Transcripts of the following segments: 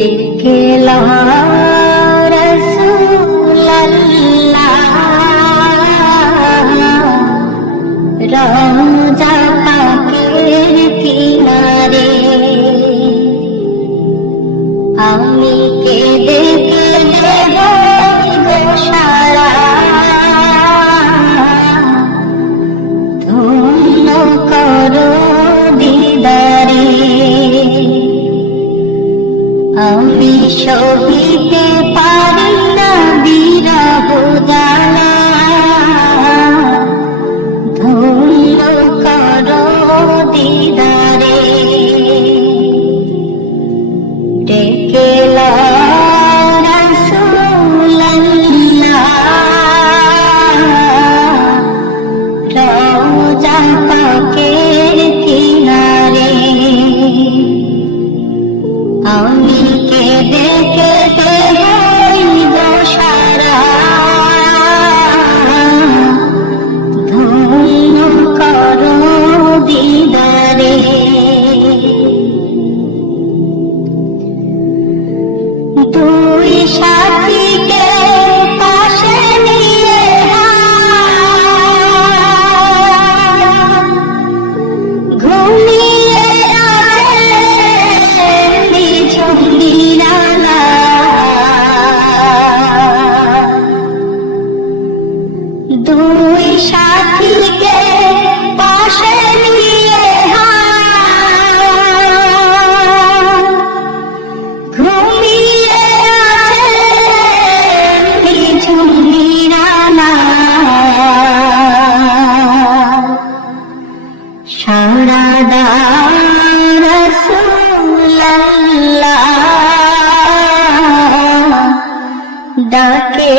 ডেকেলা রাসূলুল্লাহ রওজা পাকের কিনারে আমি কেঁদে কেঁদে বলবো সারা ধন্য করো দিদারে আমি সহিতে পারি না বিরহ জ্বালা ধন্য করো দিদারে ডেকেলা রাসূলুল্লাহ রওজা পাকের কিনারে আমি কেঁদে কেঁদে হইব সারা ধন্য করো দিদারে দুই সাথীকে পাশে নিয়ে ঘুমিয়ে আছে নিঝুম নিরালা দুই সাথীকে পাশে নিয়ে ঘুমিয়ে আছে নিঝুম নিরালা সারা দাও রাসূলুল্লাহ ডাকে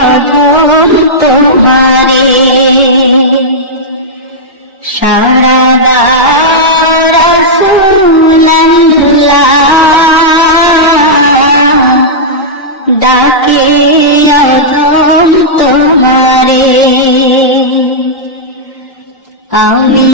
আধম তোমারে সারা দাও রাসূলুল্লাহ ডাকে আধম তোমারে আমি